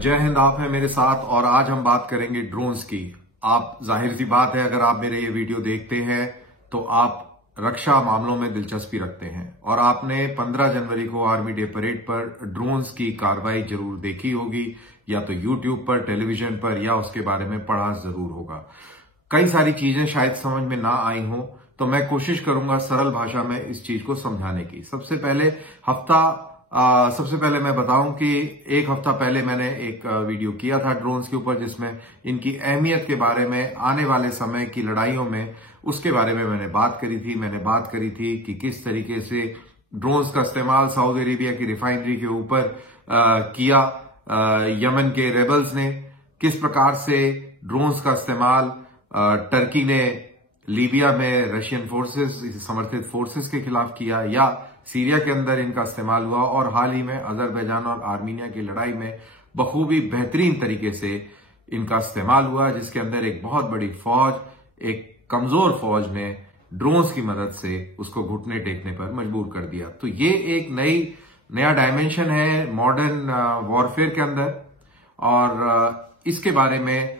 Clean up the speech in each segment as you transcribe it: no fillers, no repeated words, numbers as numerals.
जय हिंद। आप हैं मेरे साथ और आज हम बात करेंगे ड्रोन्स की। आप जाहिर सी बात है, अगर आप मेरे ये वीडियो देखते हैं तो आप रक्षा मामलों में दिलचस्पी रखते हैं और आपने 15 जनवरी को आर्मी डे परेड पर ड्रोन्स की कार्रवाई जरूर देखी होगी, या तो यूट्यूब पर, टेलीविजन पर, या उसके बारे में पढ़ा जरूर होगा। कई सारी चीजें शायद समझ में ना आई हो, तो मैं कोशिश करूंगा सरल भाषा में इस चीज को समझाने की। सबसे पहले मैं बताऊं कि एक हफ्ता पहले मैंने एक वीडियो किया था ड्रोन्स के ऊपर, जिसमें इनकी अहमियत के बारे में, आने वाले समय की लड़ाइयों में उसके बारे में मैंने बात करी थी कि किस तरीके से ड्रोन्स का इस्तेमाल सऊदी अरेबिया की रिफाइनरी के ऊपर किया यमन के रेबल्स ने, किस प्रकार से ड्रोन्स का इस्तेमाल टर्की ने लीबिया में रशियन फोर्सेस, समर्थित फोर्सेस के खिलाफ किया, या सीरिया के अंदर इनका इस्तेमाल हुआ, और हाल ही में अजरबैजान और आर्मीनिया की लड़ाई में बखूबी बेहतरीन तरीके से इनका इस्तेमाल हुआ, जिसके अंदर एक बहुत बड़ी फौज, एक कमजोर फौज ने ड्रोन्स की मदद से उसको घुटने टेकने पर मजबूर कर दिया। तो ये एक नया डायमेंशन है मॉडर्न वॉरफेयर के अंदर, और इसके बारे में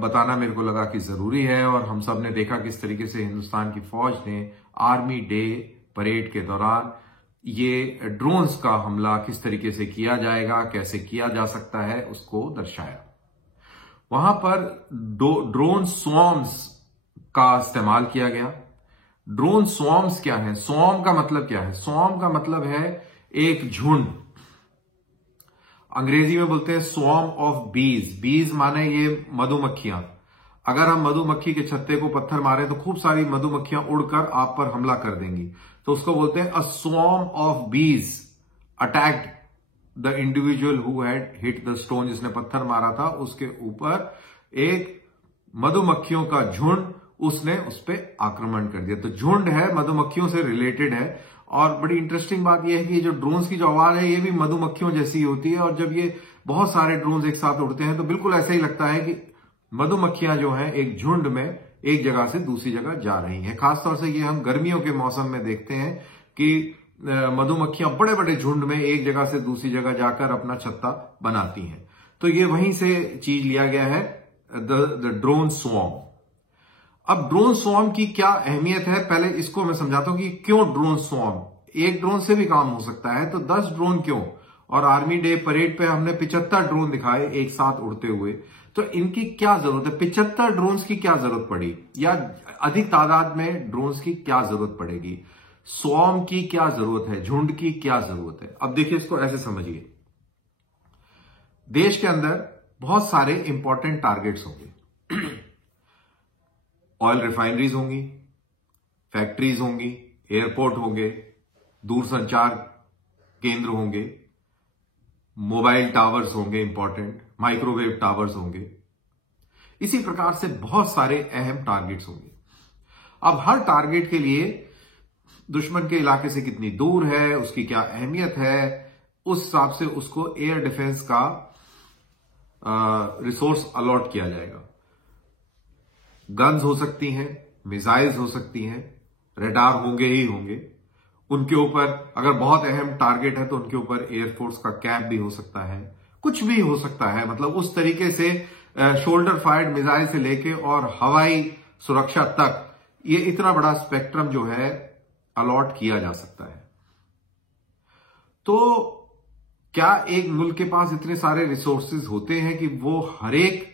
बताना मेरे को लगा कि जरूरी है। और हम सब ने देखा किस तरीके से हिंदुस्तान की फौज ने आर्मी डे परेड के दौरान ये ड्रोन्स का हमला किस तरीके से किया जाएगा, कैसे किया जा सकता है, उसको दर्शाया। वहां पर ड्रोन स्वॉर्म्स का इस्तेमाल किया गया। ड्रोन स्वॉर्म्स क्या है? स्वॉर्म का मतलब क्या है? स्वॉर्म का मतलब है एक झुंड। अंग्रेजी में बोलते हैं स्वॉर्म ऑफ बीज। बीज माने ये मधुमक्खियां। अगर हम मधुमक्खी के छत्ते को पत्थर मारें तो खूब सारी मधुमक्खियां उड़कर आप पर हमला कर देंगी, तो उसको बोलते हैं अ स्वॉर्म ऑफ बीज attacked the individual who had hit the stone. जिसने पत्थर मारा था उसके ऊपर एक मधुमक्खियों का झुंड, उसने उस पर आक्रमण कर दिया। तो झुंड है, मधुमक्खियों से रिलेटेड है। और बड़ी इंटरेस्टिंग बात यह है कि जो ड्रोन्स की जो आवाज है ये भी मधुमक्खियों जैसी होती है, और जब ये बहुत सारे ड्रोन्स एक साथ उड़ते हैं तो बिल्कुल ऐसा ही लगता है कि मधुमक्खियां जो हैं एक झुंड में एक जगह से दूसरी जगह जा रही हैं। खासतौर से ये हम गर्मियों के मौसम में देखते हैं कि मधुमक्खियां बड़े बड़े झुंड में एक जगह से दूसरी जगह जाकर अपना छत्ता बनाती हैं। तो ये वहीं से चीज लिया गया है, द ड्रोन स्वॉर्म। अब ड्रोन स्वॉर्म की क्या अहमियत है, पहले इसको मैं समझाता हूं कि क्यों ड्रोन स्वॉर्म। एक ड्रोन से भी काम हो सकता है, तो 10 ड्रोन क्यों? और आर्मी डे परेड पे हमने 75 ड्रोन दिखाए एक साथ उड़ते हुए। तो इनकी क्या जरूरत है? 75 ड्रोन्स की क्या जरूरत पड़ी, या अधिक तादाद में ड्रोन्स की क्या जरूरत पड़ेगी? स्वॉर्म की क्या जरूरत है? झुंड की क्या जरूरत है? अब देखिए, इसको ऐसे समझिए। देश के अंदर बहुत सारे इंपॉर्टेंट टारगेट्स होंगे। ऑयल रिफाइनरीज होंगी, फैक्ट्रीज होंगी, एयरपोर्ट होंगे, दूरसंचार केंद्र होंगे, मोबाइल टावर्स होंगे, इंपॉर्टेंट माइक्रोवेव टावर्स होंगे। इसी प्रकार से बहुत सारे अहम टारगेट्स होंगे। अब हर टारगेट के लिए दुश्मन के इलाके से कितनी दूर है, उसकी क्या अहमियत है, उस हिसाब से उसको एयर डिफेंस का रिसोर्स अलॉट किया जाएगा। गन्स हो सकती हैं, मिसाइल्स हो सकती हैं, रडार होंगे ही होंगे। उनके ऊपर अगर बहुत अहम टारगेट है तो उनके ऊपर एयरफोर्स का कैंप भी हो सकता है, कुछ भी हो सकता है। मतलब उस तरीके से शोल्डर फायर्ड मिसाइल से लेके और हवाई सुरक्षा तक ये इतना बड़ा स्पेक्ट्रम जो है अलॉट किया जा सकता है। तो क्या एक मुल्क के पास इतने सारे रिसोर्सेज होते हैं कि वो हर एक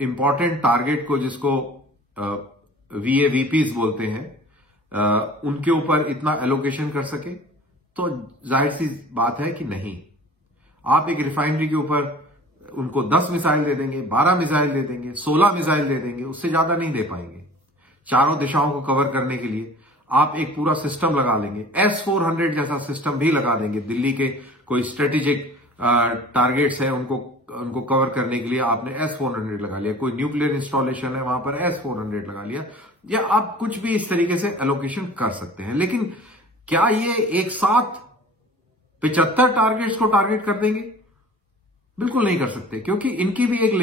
इंपॉर्टेंट टारगेट को, जिसको VAVPs बोलते हैं, उनके ऊपर इतना एलोकेशन कर सके? तो जाहिर सी बात है कि नहीं। आप एक रिफाइनरी के ऊपर उनको 10 मिसाइल दे देंगे, 12 मिसाइल दे देंगे, 16 मिसाइल दे देंगे, उससे ज्यादा नहीं दे पाएंगे। चारों दिशाओं को कवर करने के लिए आप एक पूरा सिस्टम लगा लेंगे, S-400 जैसा सिस्टम भी लगा देंगे। दिल्ली के कोई स्ट्रेटेजिक टारगेट्स है, उनको कवर करने के लिए आपने S-400 लगा लिया। कोई न्यूक्लियर इंस्टॉलेशन है, वहां पर S-400 लगा लिया, या आप कुछ भी इस तरीके से एलोकेशन कर सकते हैं। लेकिन क्या ये एक साथ 75 टारगेट्स को टारगेट कर देंगे? बिल्कुल नहीं कर सकते, क्योंकि इनकी भी एक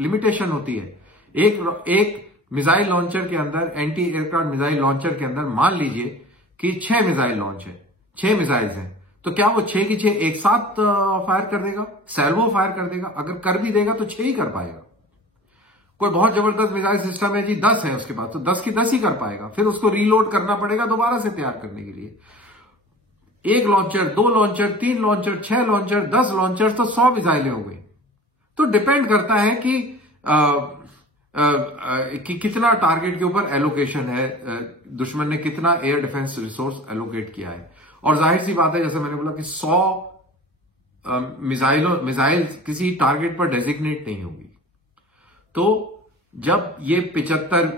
लिमिटेशन होती है। एक मिसाइल लॉन्चर के अंदर, एंटी एयरक्राफ्ट मिसाइल लॉन्चर के अंदर मान लीजिए कि 6 मिसाइल लॉन्च है, 6 मिसाइल्स हैं, तो क्या वो 6 की 6 एक साथ फायर कर देगा, सैल्वो फायर कर देगा? अगर कर भी देगा तो 6 ही कर पाएगा। कोई बहुत जबरदस्त मिसाइल सिस्टम है जी, 10 है उसके पास, तो 10 की 10 ही कर पाएगा, फिर उसको रीलोड करना पड़ेगा दोबारा से तैयार करने के लिए। 1 launcher, 2 launcher, 3 launcher, 6 launcher, 10 launcher, तो 100 मिसाइलें हो गई। तो डिपेंड करता है कि कितना टारगेट के ऊपर एलोकेशन है, दुश्मन ने कितना एयर डिफेंस रिसोर्स एलोकेट किया है। और जाहिर सी बात है, जैसे मैंने बोला कि 100 मिसाइल किसी टारगेट पर डेजिग्नेट नहीं होगी। तो जब ये 75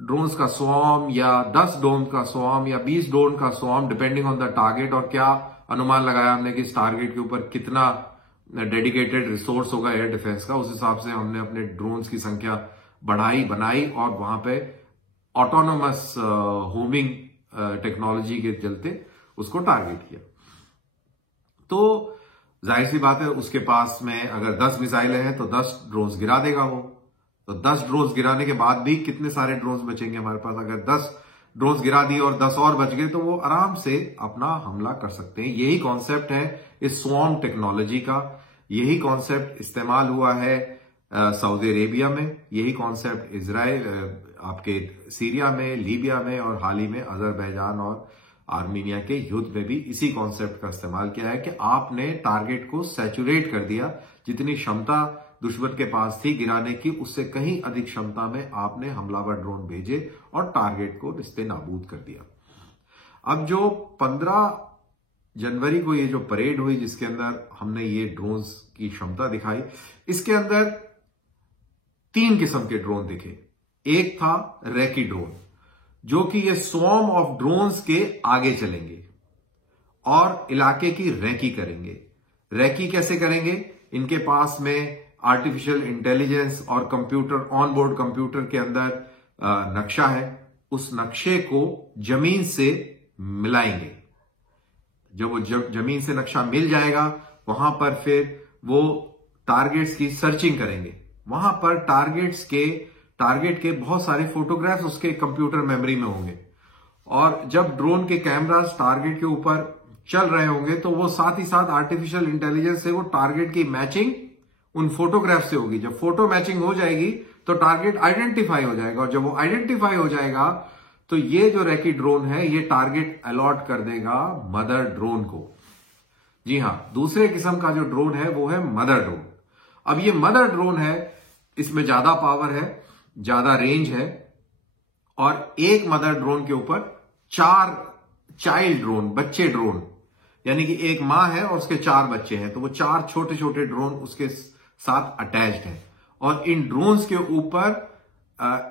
ड्रोन्स का स्वॉर्म या 10 ड्रोन का स्वॉर्म या 20 ड्रोन का swarm, depending on the target, और क्या अनुमान लगाया हमने कि इस टारगेट के ऊपर कितना डेडिकेटेड रिसोर्स होगा एयर डिफेंस का, उस हिसाब से हमने अपने ड्रोन्स की संख्या बनाई और वहां पे ऑटोनोमस होमिंग टेक्नोलॉजी के चलते उसको टारगेट किया। तो जाहिर सी बात है, उसके पास में अगर 10 मिसाइलें हैं तो 10 ड्रोन्स गिरा देगा वो। तो 10 ड्रोन्स गिराने के बाद भी कितने सारे ड्रोन्स बचेंगे हमारे पास? अगर 10 ड्रोन्स गिरा दिए और 10 और बच गए तो वो आराम से अपना हमला कर सकते हैं। यही कॉन्सेप्ट है इस स्वॉर्म टेक्नोलॉजी का, यही कॉन्सेप्ट इस्तेमाल हुआ है सऊदी अरेबिया में, यही कॉन्सेप्ट इजराइल, आपके सीरिया में, लीबिया में, और हाल ही में अजरबैजान और आर्मीनिया के युद्ध में भी इसी कॉन्सेप्ट का इस्तेमाल किया है कि आपने टारगेट को सैचुरेट कर दिया। जितनी क्षमता दुश्मन के पास थी गिराने की, उससे कहीं अधिक क्षमता में आपने हमलावर ड्रोन भेजे और टारगेट को निस्ते नाबूद कर दिया। अब जो 15 जनवरी को ये जो परेड हुई, जिसके अंदर हमने ये ड्रोन्स की क्षमता दिखाई, इसके अंदर 3 किस्म के ड्रोन दिखे। एक था रैकी ड्रोन, जो कि ये स्वॉर्म ऑफ ड्रोन्स के आगे चलेंगे और इलाके की रैकी करेंगे। रैकी कैसे करेंगे? इनके पास में आर्टिफिशियल इंटेलिजेंस और कंप्यूटर, ऑन बोर्ड कंप्यूटर के अंदर नक्शा है, उस नक्शे को जमीन से मिलाएंगे। जब वो जमीन से नक्शा मिल जाएगा, वहां पर फिर वो टारगेट्स की सर्चिंग करेंगे। वहां पर टारगेट के बहुत सारे फोटोग्राफ्स उसके कंप्यूटर मेमोरी में होंगे, और जब ड्रोन के कैमरास टारगेट के ऊपर चल रहे होंगे तो वो साथ ही साथ आर्टिफिशियल इंटेलिजेंस से वो टारगेट की मैचिंग उन फोटोग्राफ से होगी। जब फोटो मैचिंग हो जाएगी तो टारगेट आइडेंटिफाई हो जाएगा, और जब वो आइडेंटिफाई हो जाएगा तो ये जो रैकी ड्रोन है ये टारगेट अलॉट कर देगा मदर ड्रोन को। जी हां, दूसरे किस्म का जो ड्रोन है वो है मदर ड्रोन। अब ये मदर ड्रोन है, इसमें ज्यादा पावर है, ज्यादा रेंज है, और एक मदर ड्रोन के ऊपर 4 चाइल्ड ड्रोन, बच्चे ड्रोन, यानी कि एक मां है और उसके 4 बच्चे हैं, तो वो 4 छोटे छोटे ड्रोन उसके साथ अटैच्ड हैं। और इन ड्रोन्स के ऊपर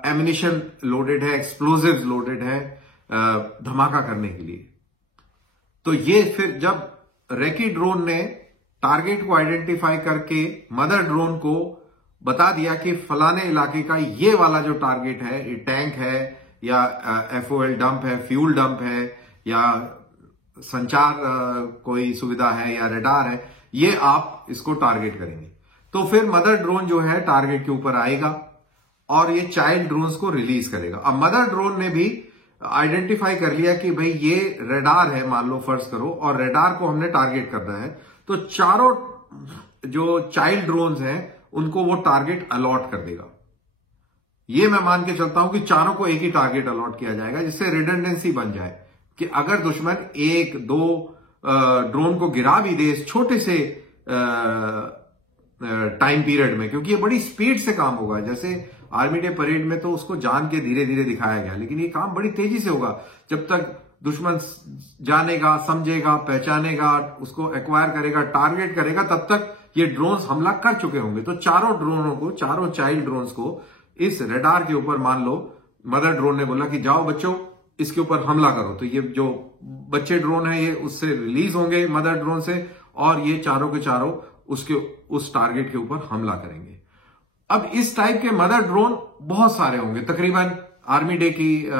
एमिनिशन लोडेड है, एक्सप्लोजिव्स लोडेड है, धमाका करने के लिए। तो ये फिर जब रैकी ड्रोन ने टारगेट को आइडेंटिफाई करके मदर ड्रोन को बता दिया कि फलाने इलाके का ये वाला जो टारगेट है, ये टैंक है या FOL डंप है, फ्यूल डंप है, या संचार कोई सुविधा है, या रडार है, ये आप इसको टारगेट करेंगे। तो फिर मदर ड्रोन जो है टारगेट के ऊपर आएगा और ये चाइल्ड ड्रोन्स को रिलीज करेगा। अब मदर ड्रोन ने भी आइडेंटिफाई कर लिया कि भाई ये रडार है, मान लो फर्ज करो, और रडार को हमने टारगेट करना है, तो चारों जो चाइल्ड ड्रोन्स हैं उनको वो टारगेट अलॉट कर देगा। ये मैं मान के चलता हूं कि चारों को एक ही टारगेट अलॉट किया जाएगा, जिससे रिडंडेंसी बन जाए कि अगर दुश्मन 1-2 ड्रोन को गिरा भी दे इस छोटे से टाइम पीरियड में, क्योंकि ये बड़ी स्पीड से काम होगा। जैसे आर्मी डे परेड में तो उसको जान के धीरे धीरे दिखाया गया, लेकिन ये काम बड़ी तेजी से होगा। जब तक दुश्मन जानेगा, समझेगा, पहचानेगा, उसको एक्वायर करेगा, टारगेट करेगा, तब तक ये ड्रोन्स हमला कर चुके होंगे। तो चारों ड्रोनों को, चारों चाइल्ड ड्रोन्स को इस रडार के ऊपर, मान लो मदर ड्रोन ने बोला कि जाओ बच्चों इसके ऊपर हमला करो, तो ये जो बच्चे ड्रोन है ये उससे रिलीज होंगे मदर ड्रोन से, और ये चारों के चारों उस टारगेट के ऊपर हमला करेंगे। अब इस टाइप के मदर ड्रोन बहुत सारे होंगे, तकरीबन आर्मी डे की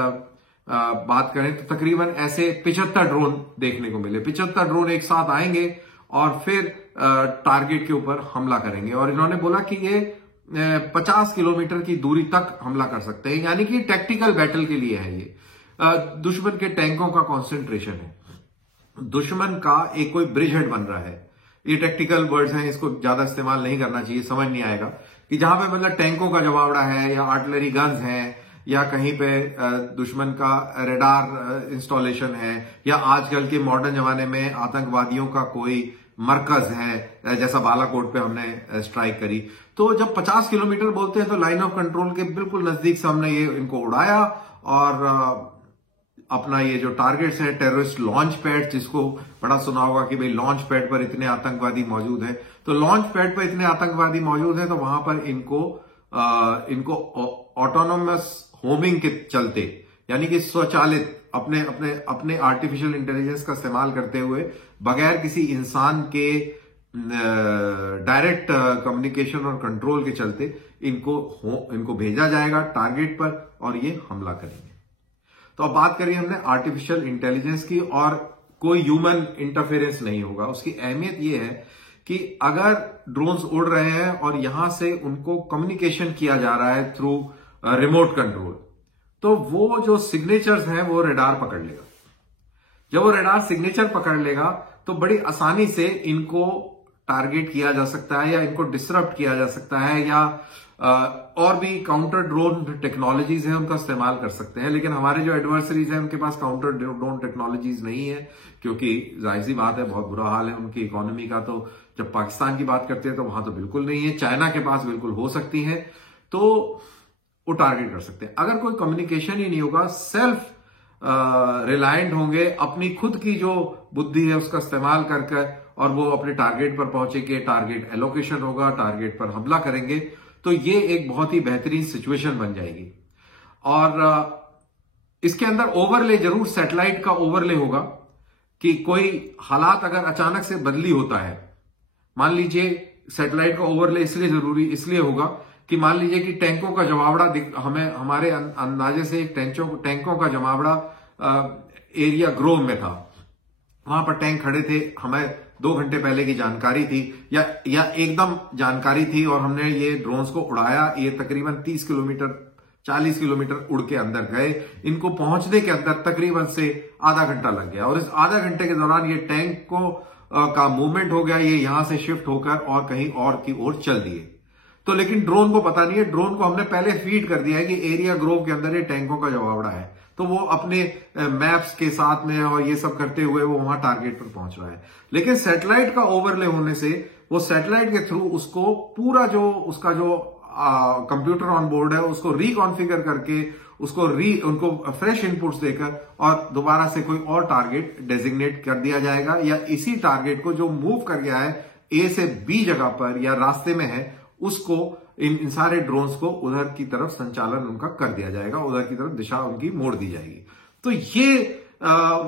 बात करें तो तकरीबन ऐसे 75 ड्रोन देखने को मिले। 75 ड्रोन एक साथ आएंगे और फिर टारगेट के ऊपर हमला करेंगे। और इन्होंने बोला कि ये 50 किलोमीटर की दूरी तक हमला कर सकते हैं, यानी कि टैक्टिकल बैटल के लिए है ये, दुश्मन के टैंकों का कॉन्सेंट्रेशन है। दुश्मन का एक कोई ब्रिज हेड बन रहा है। ये टेक्निकल वर्ड्स हैं, इसको ज्यादा इस्तेमाल नहीं करना चाहिए, समझ नहीं आएगा कि जहां पे मतलब टैंकों का जमावड़ा है या आर्टिलरी गन्स हैं या कहीं पे दुश्मन का रेडार इंस्टॉलेशन है या आजकल के मॉडर्न जमाने में आतंकवादियों का कोई मरकज है, जैसा बालाकोट पे हमने स्ट्राइक करी। तो जब 50 किलोमीटर बोलते हैं तो लाइन ऑफ कंट्रोल के बिल्कुल नजदीक से हमने ये इनको उड़ाया और अपना ये जो टारगेट्स हैं टेररिस्ट लॉन्च पैड, जिसको बड़ा सुना होगा कि भाई लॉन्च पैड पर इतने आतंकवादी मौजूद हैं, तो लॉन्च पैड पर इतने आतंकवादी मौजूद हैं तो वहां पर इनको ऑटोनोमस होमिंग के चलते, यानी कि स्वचालित अपने आर्टिफिशियल इंटेलिजेंस का इस्तेमाल करते हुए बगैर किसी इंसान के डायरेक्ट कम्युनिकेशन और कंट्रोल के चलते इनको भेजा जाएगा टारगेट पर और ये हमला करेंगे। तो अब बात करिए हमने आर्टिफिशियल इंटेलिजेंस की, और कोई ह्यूमन इंटरफेरेंस नहीं होगा। उसकी अहमियत यह है कि अगर ड्रोन्स उड़ रहे हैं और यहां से उनको कम्युनिकेशन किया जा रहा है थ्रू रिमोट कंट्रोल, तो वो जो सिग्नेचर्स हैं वो रेडार पकड़ लेगा। जब वो रेडार सिग्नेचर पकड़ लेगा तो बड़ी आसानी से इनको टारगेट किया जा सकता है या इनको डिसरप्ट किया जा सकता है या और भी काउंटर ड्रोन टेक्नोलॉजीज हैं उनका इस्तेमाल कर सकते हैं। लेकिन हमारे जो एडवर्सरीज हैं उनके पास काउंटर ड्रोन टेक्नोलॉजीज नहीं है, क्योंकि जाहिर सी बात है बहुत बुरा हाल है उनकी इकोनॉमी का। तो जब पाकिस्तान की बात करते हैं तो वहां तो बिल्कुल नहीं है। चाइना के पास बिल्कुल हो सकती है, तो वो टारगेट कर सकते हैं। अगर कोई कम्युनिकेशन ही नहीं होगा, सेल्फ रिलायंट होंगे, अपनी खुद की जो बुद्धि है उसका इस्तेमाल करके और वो अपने टारगेट पर पहुंचेंगे, टारगेट एलोकेशन होगा, टारगेट पर हमला करेंगे, तो ये एक बहुत ही बेहतरीन सिचुएशन बन जाएगी। और इसके अंदर ओवरले जरूर सैटेलाइट का ओवरले होगा कि कोई हालात अगर अचानक से बदली होता है, मान लीजिए सैटेलाइट का ओवरले इसलिए होगा कि मान लीजिए कि टैंकों का जमावड़ा हमारे अंदाजे से एक टैंकों का जमावड़ा एरिया ग्रोव में था, वहां पर टैंक खड़े थे, हमें 2 घंटे पहले की जानकारी थी या एकदम जानकारी थी और हमने ये ड्रोन्स को उड़ाया। ये तकरीबन 30 किलोमीटर 40 किलोमीटर उड़ के अंदर गए, इनको पहुंचने के अंदर तकरीबन से आधा घंटा लग गया और इस आधा घंटे के दौरान ये टैंक का मूवमेंट हो गया, ये यहां से शिफ्ट होकर और कहीं और की ओर चल दिए। तो लेकिन ड्रोन को पता नहीं है, ड्रोन को हमने पहले फीड कर दिया है कि एरिया ग्रोव के अंदर ये टैंकों का जमावड़ा है, तो वो अपने मैप्स के साथ में और ये सब करते हुए वो वहां टारगेट पर पहुंच रहा है। लेकिन सैटेलाइट का ओवरले होने से वो सैटेलाइट के थ्रू उसको पूरा उसका जो कंप्यूटर ऑन बोर्ड है उसको रिकॉन्फिगर करके उनको फ्रेश इनपुट्स देकर और दोबारा से कोई और टारगेट डेजिग्नेट कर दिया जाएगा, या इसी टारगेट को जो मूव कर गया है ए से बी जगह पर या रास्ते में है उसको इन सारे ड्रोन्स को उधर की तरफ संचालन उनका कर दिया जाएगा, उधर की तरफ दिशा उनकी मोड़ दी जाएगी। तो ये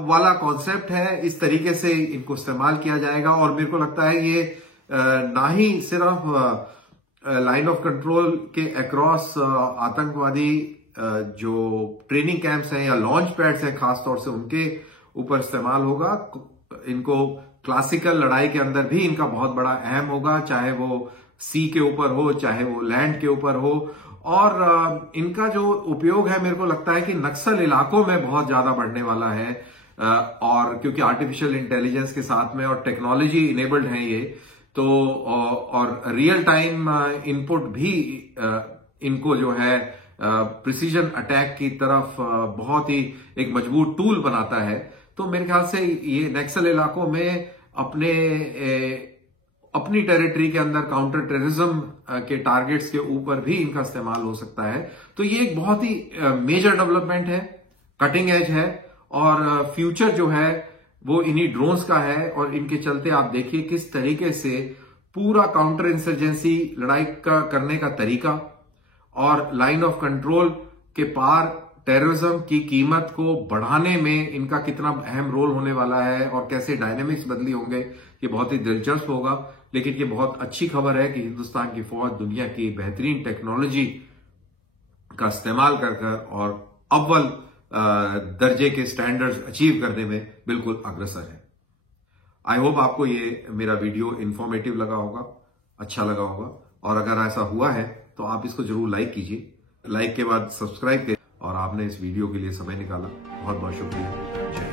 वाला कॉन्सेप्ट है, इस तरीके से इनको इस्तेमाल किया जाएगा। और मेरे को लगता है ये ना ही सिर्फ लाइन ऑफ कंट्रोल के अक्रॉस आतंकवादी जो ट्रेनिंग कैंप्स हैं या लॉन्च पैड्स हैं खासतौर से उनके ऊपर इस्तेमाल होगा, इनको क्लासिकल लड़ाई के अंदर भी इनका बहुत बड़ा अहम होगा, चाहे वो सी के ऊपर हो चाहे वो लैंड के ऊपर हो। और इनका जो उपयोग है मेरे को लगता है कि नक्सल इलाकों में बहुत ज्यादा बढ़ने वाला है, और क्योंकि आर्टिफिशियल इंटेलिजेंस के साथ में और टेक्नोलॉजी इनेबल्ड है ये, तो और रियल टाइम इनपुट भी इनको जो है प्रिसीजन अटैक की तरफ बहुत ही एक मजबूत टूल बनाता है। तो मेरे ख्याल से ये नक्सल इलाकों में अपनी टेरिटरी के अंदर काउंटर टेररिज्म के टारगेट्स के ऊपर भी इनका इस्तेमाल हो सकता है। तो ये एक बहुत ही मेजर डेवलपमेंट है, कटिंग एज है, और फ्यूचर जो है वो इन्हीं ड्रोन्स का है। और इनके चलते आप देखिए किस तरीके से पूरा काउंटर इंसर्जेंसी लड़ाई का करने का तरीका और लाइन ऑफ कंट्रोल के पार टेररिज्म की कीमत को बढ़ाने में इनका कितना अहम रोल होने वाला है और कैसे डायनेमिक्स बदली होंगे, ये बहुत ही दिलचस्प होगा। लेकिन ये बहुत अच्छी खबर है कि हिंदुस्तान की फौज दुनिया की बेहतरीन टेक्नोलॉजी का इस्तेमाल कर और अव्वल दर्जे के स्टैंडर्ड्स अचीव करने में बिल्कुल अग्रसर है। आई होप आपको ये मेरा वीडियो इंफॉर्मेटिव लगा होगा, अच्छा लगा होगा, और अगर ऐसा हुआ है तो आप इसको जरूर लाइक कीजिए। लाइक के बाद सब्सक्राइब करिए, और आपने इस वीडियो के लिए समय निकाला, बहुत बहुत शुक्रिया। जय